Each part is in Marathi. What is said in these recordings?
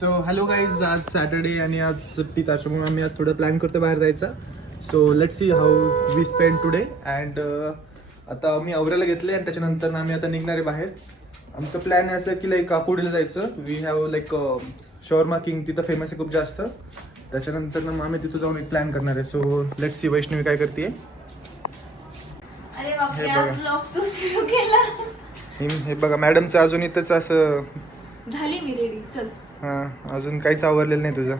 सो हॅलो गाईज, आज सॅटर्डे आणि आज सुट्टी, त्याच्यामुळे आम्ही आज थोडं प्लॅन करतो बाहेर जायचा. So let's see how we spend today. And आता आम्ही आवरायला घेतले आणि त्याच्यानंतर आम्ही आता निघणार आहे बाहेर. आमचं प्लॅन आहे असं की लाईक आकुर्डीला जायचं. We have like shawarma king तिथं फेमस आहे खूप जास्त. त्याच्यानंतर मग आम्ही तिथं जाऊन एक प्लॅन करणार आहे. सो लेट्स सी वैष्णवी काय करते. हे बघा मॅडमचं अजून इथंच असं झाली मी रेडी. चल. हां, अजून काहीच आवरलेलं नाही तुझं.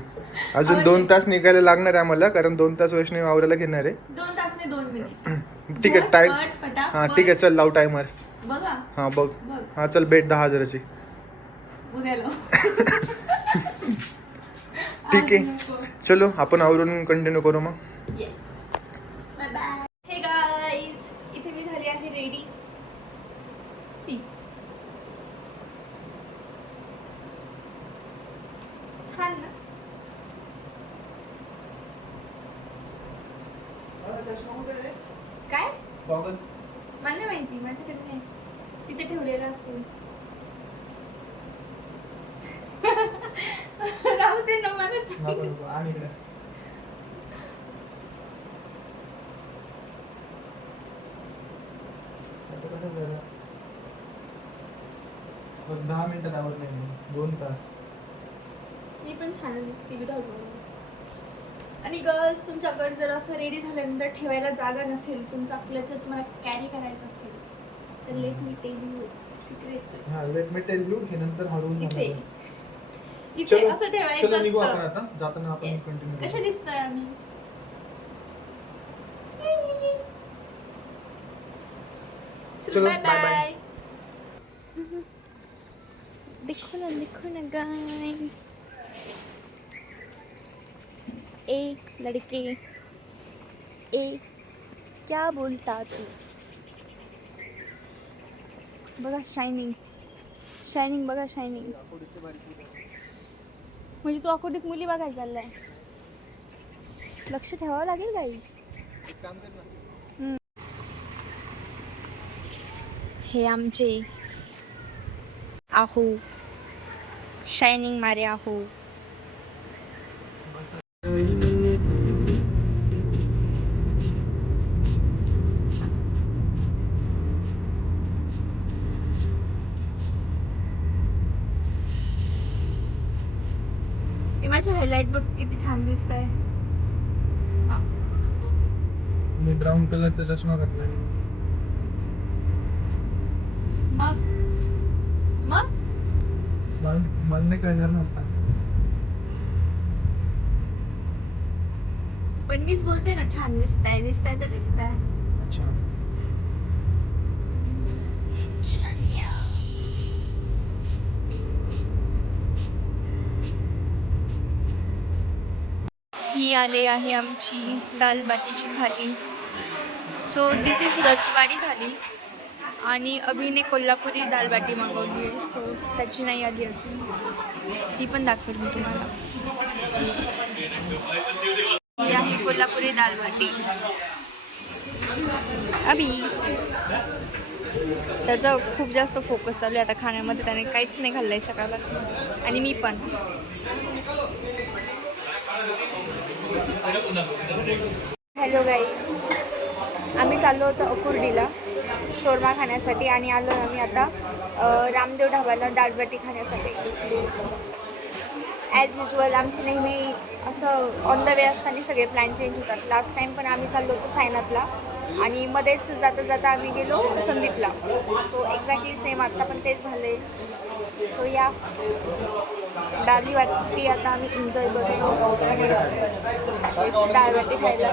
अजून 2 तास निघायला लागणार आहे आम्हाला, कारण 2 तास वैष्णवी आवरायला घेणार आहे. 2 तास नाही 2 मिनिट. ठीक आहे, टाइम. हां ठीक आहे, चल लाव टायमर. बघा. हां बघ. हां चल, बेट 10,000ची. उद्या लाव. ठीक आहे, चलो आपण आवरून कंटिन्यू करू मग. Bye bye. हे गाईज, इथे मी झाली आहे रेडी. सी छान ना. काय मला नाही माहिती, माझ्याकडे नाही. तिथे ठेवलेलं असेल. राहू दे ना, मला चांगलं. 10 मिनिटात आवरले नाही, 2 तास. मी पण छान दिसते विदाउट. आणि गर्ल्स, तुमच्याकडे जर असं रेडी झाल्यानंतर ठेवायला जागा नसेल, तुमचं आपल्याच्या तुम्हाला कॅरी करायचं असेल, तर let me tell you secret. हां, लेट मी टेल यू. हे नंतर हळूहळू इथे चलो, असं ठेवायचं चलो निघू आपण असतं. आता. जाताना आपण कंटिन्यू करू. कसे दिसतोय आम्ही? चलो, बाय बाय बाय. बाय. देखो ना गाइस. ए लड़के, ए क्या बोलता तू? बघा शायनिंग, शायनिंग बघा, शायनिंग. म्हणजे तू अकोटीत मुली बघायला चाललाय. लक्ष ठेवावं लागेल गाईस. हे आमचे आहो, शायनिंग मारे आहो. माझे हायलाइट बघ किती छान दिसत आहे. मी ब्राऊन कलरचा चष्मा घातलाय. मग मग मला नाही कळणार ना. पण मीच बोलते ना, छान दिसताय दिसताय तर दिसताय. अच्छा. ही आले आहे आमची दाल बाटीची थाली. सो दिस इज रजवाडी थाली. आणि अभिने कोल्हापुरी दाल बाटी मागवली आहे. सो त्याची नाही आली अजून, ती पण दाखवेल मी तुम्हाला. ही आहे कोल्हापुरी दाल बाटी. अभि त्याचा खूप जास्त फोकस चालू आहे आता खाण्यामध्ये. त्याने काहीच नाही खाल्लं आहे सकाळपासून, आणि मी पण. हॅलो गाईज, आम्ही चाललो होतो अकुर्डीला शोरमा खाण्यासाठी, आणि आलो आम्ही आता रामदेव ढाबाला दालबाटी खाण्यासाठी. ॲज युजल आमचे नेहमी असं ऑन द वे असताना सगळे प्लॅन चेंज होतात. लास्ट टाईम पण आम्ही चाललो होतो सायनाथला, आणि मध्येच जाता जाता आम्ही गेलो संदीपला. सो एक्झॅक्टली सेम आत्ता पण तेच झालं आहे. सो या दाली वाटी आता आम्ही एन्जॉय करतो. दाल वाटी खायला.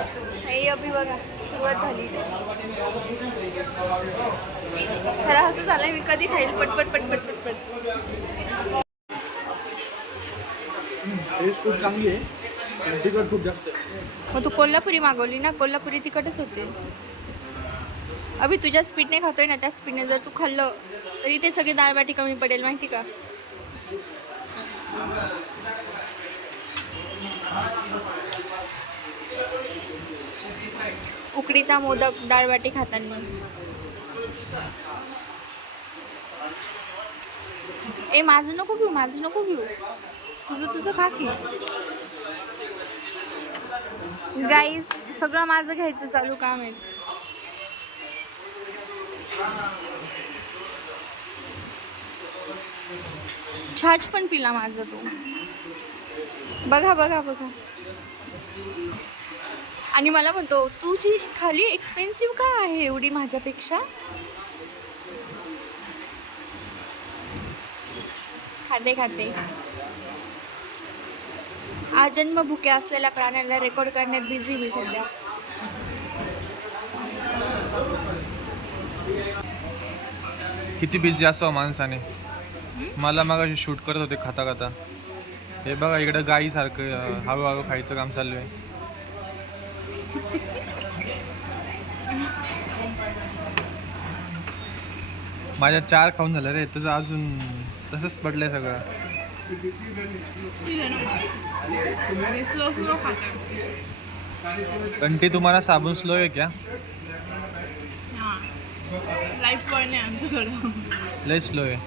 हे अभि बघा, सुरुवात झाली त्याची. खरं असं झालंय, मी कधी खाईल पटपट पटपट पटपट. टेस्ट खूप चांगली आहे, तिखट खूप जास्त आहे. मग तू कोल्हापुरी मागवली ना, कोल्हापुरी तिखटच होते. अभि तुझ्या स्पीडने खातोय ना, त्या स्पीडने जर तू खाल्लं तरी ते सगळे दाल बाटी कमी पडेल, माहिती का? उकडीचा मोदक डाळ बाटी खाताना. ए माझं नको घेऊ, माझं नको घेऊ. तुझं खा की. गाईज सगळं माझं घ्यायचं चालू काम आहे. छाछ पण पिला माझा तो. बघा बघा बघा. आणि मला म्हणतो तुझी थाली एक्सपेन्सिव्ह का आहे एवढी माझ्यापेक्षा. खाते खाते. आजन्म भुके असलेल्या प्राण्याला रेकॉर्ड करण्यात बिझी मी सध्या. किती बिझी असो माणसाने. मला मगाशी शूट करत होते खाता खाता. हे बघा इकडं गाईसारखं हळूहळू खायचं काम चालू आहे. माझ्या 4 खाऊन झालं रे. तुझं अजून तसंच पडलंय सगळं. कंटी तुम्हाला साबुन स्लो आहे क्या? लाईफ पण आहे आमच्याकडं. लय स्लो आहे.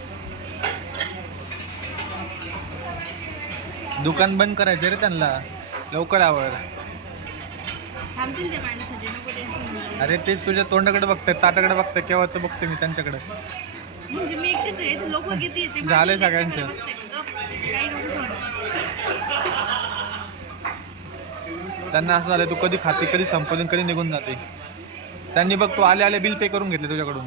दुकान बंद करायचं रे त्यांना. लवकर आवर. थांबतील ते माझ्यासाठी नको टेन्शन. अरे ते तुझ्या तोंडाकडे बघतात, ताटाकडे बघतात. केव्हाच बघते मी त्यांच्याकडे. म्हणजे मी एकटेच आहे. लोक किती येते झालंय सगळ्यांचं. काही नको सांगू. त्यांना असं झालं तू कधी खाते, कधी संपवून, कधी निघून जाते. त्यांनी बघ तू आले बिल पे करून घेतले तुझ्याकडून.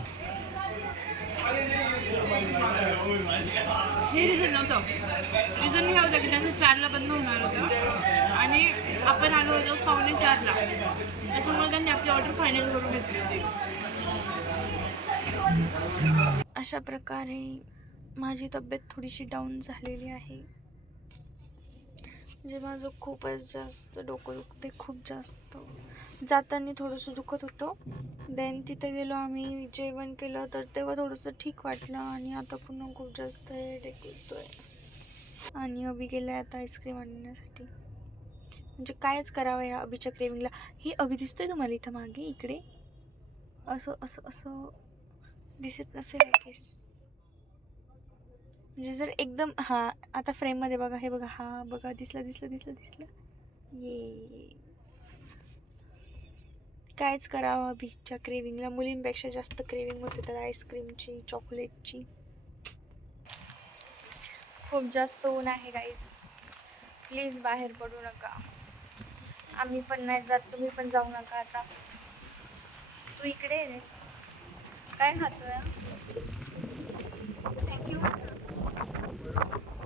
हे रिझन नव्हतं. रिझन हे होतं की त्यांचं 4ला बंद होणार होतं आणि आपण आलो होतो 4:45ला. त्याच्यामुळे त्यांनी आपली ऑर्डर फायनल करून घेतली होती. अशा प्रकारे माझी तब्येत थोडीशी डाऊन झालेली आहे. म्हणजे माझं खूपच जास्त डोकं दुखते, खूप जास्त. जाताना थोडंसं दुखत होतं. देन तिथे गेलो आम्ही, जेवण केलं तर तेव्हा थोडंसं ठीक वाटलं आणि आता पुन्हा खूप जास्त हेडेक होतोय. आणि अभि गेलाय आता आईस्क्रीम आणण्यासाठी. म्हणजे कायच करावं ह्या अभिच्या क्रेविंगला. ही अभि दिसतोय तुम्हाला इथं मागे इकडे? असं असं असं दिसत नसेल आय गेस. म्हणजे जर एकदम हां आता फ्रेममध्ये बघा. हे बघा. हा बघा दिसलं दिसलं दिसलं दिसलं. ये कायच करावं अभिच्या क्रेविंगला. मुलींपेक्षा जास्त क्रेविंग होते तर आईस्क्रीमची, चॉकलेटची. खूप जास्त ऊन आहे गाईज. प्लीज बाहेर पडू नका. आम्ही पण नाही जात, तुम्ही पण जाऊ नका आता. तू इकडे रे. काय खातोय? थँक्यू.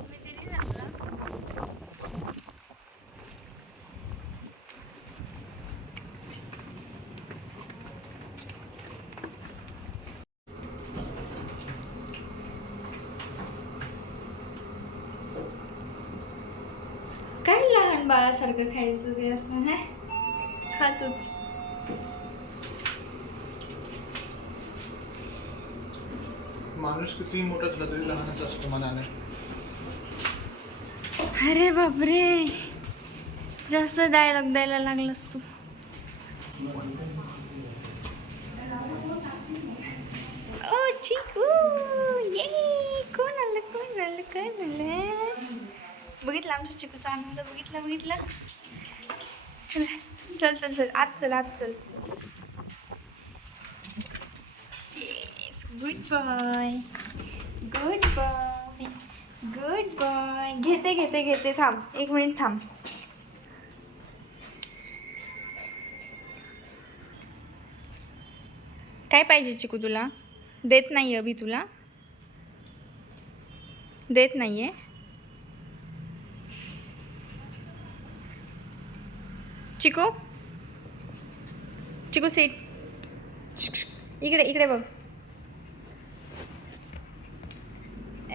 मी दिली ना तुला. काय लहान बाळासारखं खायचं ते असं नाही खातोच. माणूस किती मोठा झाला तरी लहानच असतो मनाने. अरे बापरे, जास्त डायलॉग द्यायला लागलास तू. ओ चिकू ये. कोण आलं कोण आलं कोण आलं. बघितलं आमच्या चिकूचा आनंद. बघितला. चल चल चल चल आत चल आत चल. Yes good boy good boy good boy. घेते थांब 1 मिनिट थांब. काय पाहिजे चिकू तुला? देत नाही अभि तुला. देत नाहीये. चिकू चिकू सीट. इकडे बघ.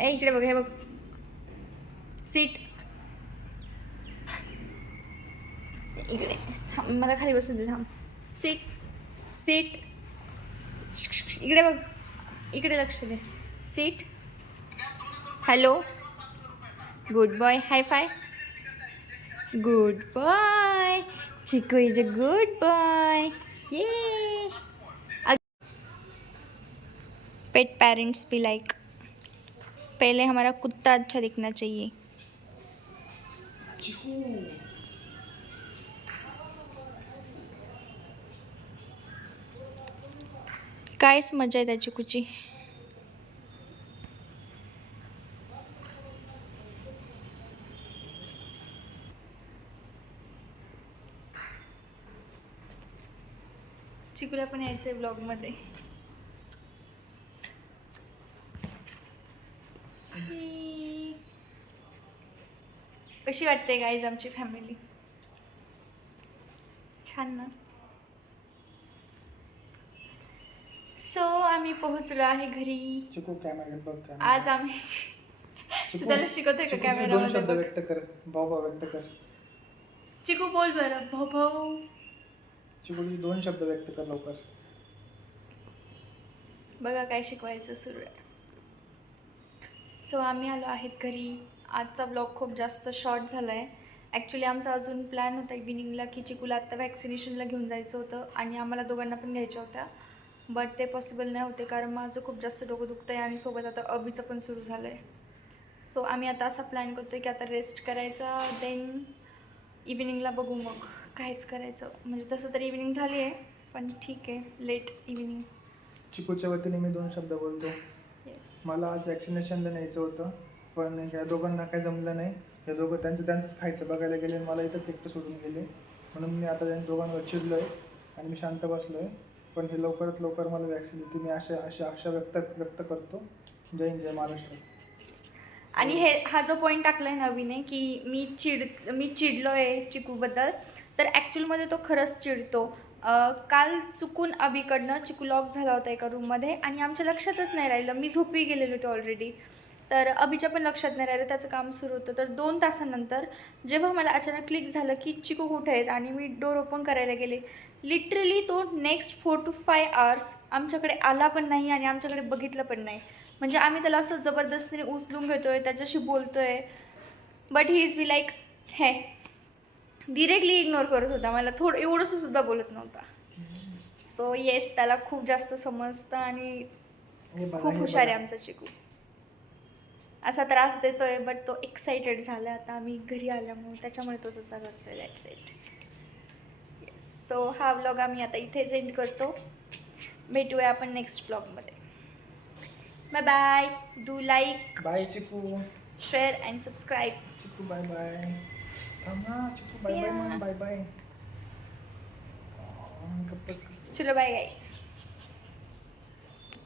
इकडे बघ. हे बघ सीट. इकडे थांब. मला खाली बसून दे. थांब. सीट. इकडे बघ. इकडे लक्ष दे. Seat. Hello. Good boy. Hi five. Good boy. Chiku is a good boy. ये. पेट पेरेंट्स भी लाइक, पहले हमारा कुत्ता अच्छा दिखना चाहिए. चिकू कायच मजा आहे त्या चिकूची. चिकूला पण यायचंय ब्लॉग मध्ये. कशी वाटते गाईज आमची फॅमिली? छान ना. सो आम्ही पोहोचलो आहे घरी. चिकू कॅमेरा बघ. आज आम्ही तू त्याला शिकवतोय का कॅमेरा? 2 शब्द व्यक्त कर. भाऊ व्यक्त कर. चिकू बोल बरं. भाऊ. चिकू 2 शब्द व्यक्त कर लवकर. बघा काय शिकवायचं सुरू आहे. सो आम्ही आलो आहेत घरी. आजचा ब्लॉग खूप जास्त शॉर्ट झाला आहे. ॲक्च्युली आमचा अजून प्लॅन होता इव्हिनिंगला की चिकूला आत्ता वॅक्सिनेशनला घेऊन जायचं होतं आणि आम्हाला दोघांना पण घ्यायच्या होत्या. बट ते पॉसिबल नाही होते कारण माझं खूप जास्त डोकं दुखतं आहे आणि सोबत आता अभिचं पण सुरू झालं आहे. सो आम्ही आता असा प्लॅन करतो आहे की आता रेस्ट करायचा, देन इव्हिनिंगला बघू मग काहीच करायचं. म्हणजे तसं तरी इव्हिनिंग झाली आहे पण ठीक आहे, लेट इव्हिनिंग. चिकूच्या वतीने मी 2 शब्द बोलतो. येस. मला आज वॅक्सिनेशनला न्यायचं होतं पण ह्या दोघांना काही जमलं नाही. हे दोघं त्यांचंच खायचं बघायला गेले आणि मला इथंच एकटं सोडून गेले. म्हणून मी आता त्यांच्या दोघांवर चिडलो आहे आणि मी शांत बसलो आहे. पण हे लवकरात लवकर मला वॅक्सिन देते मी आशा व्यक्त करतो. जय हिंद, जय महाराष्ट्र. आणि हा जो पॉईंट टाकला आहे नवीन आहे की मी चिडलो आहे चिकूबद्दल, तर ॲक्च्युअलमध्ये तो खरंच चिडतो. काल चुकून अभिकडनं चिकू लॉक झाला होता एका रूममध्ये आणि आमच्या लक्षातच नाही राहिलं. मी झोपी गेलेलो होते ऑलरेडी, तर अभिच्या पण लक्षात नाही राहिलं. त्याचं काम सुरू होतं. तर 2 तासानंतर जेव्हा मला अचानक क्लिक झालं की चिकू कुठे आहेत आणि मी डोर ओपन करायला गेले, लिटरली तो नेक्स्ट 4 to 5 hours आमच्याकडे आला पण नाही आणि आमच्याकडे बघितलं पण नाही. म्हणजे आम्ही त्याला असं जबरदस्तीने उचलून घेतो आहे, त्याच्याशी बोलतो आहे, but he is be like हे डिरेक्टली इग्नोर करत होता. मला एवढंसं सुद्धा बोलत नव्हता. सो येस, त्याला खूप जास्त समजतं आणि खूप हुशार आहे आमचा चिकू. असा त्रास देतोय बट तो एक्साइटेड झाला आता आम्ही घरी आल्यामुळे, त्याच्यामुळे तो तसा करतोय. That's it. येस. सो हा व्लॉग आम्ही आता इथेच एंड करतो. भेटूया आपण नेक्स्ट ब्लॉगमध्ये. Bye bye. Do like, bye Chiku, share and subscribe. Chiku bye bye. थांब ना Chiku, bye bye. Bye bye. चलो बाय गाईज.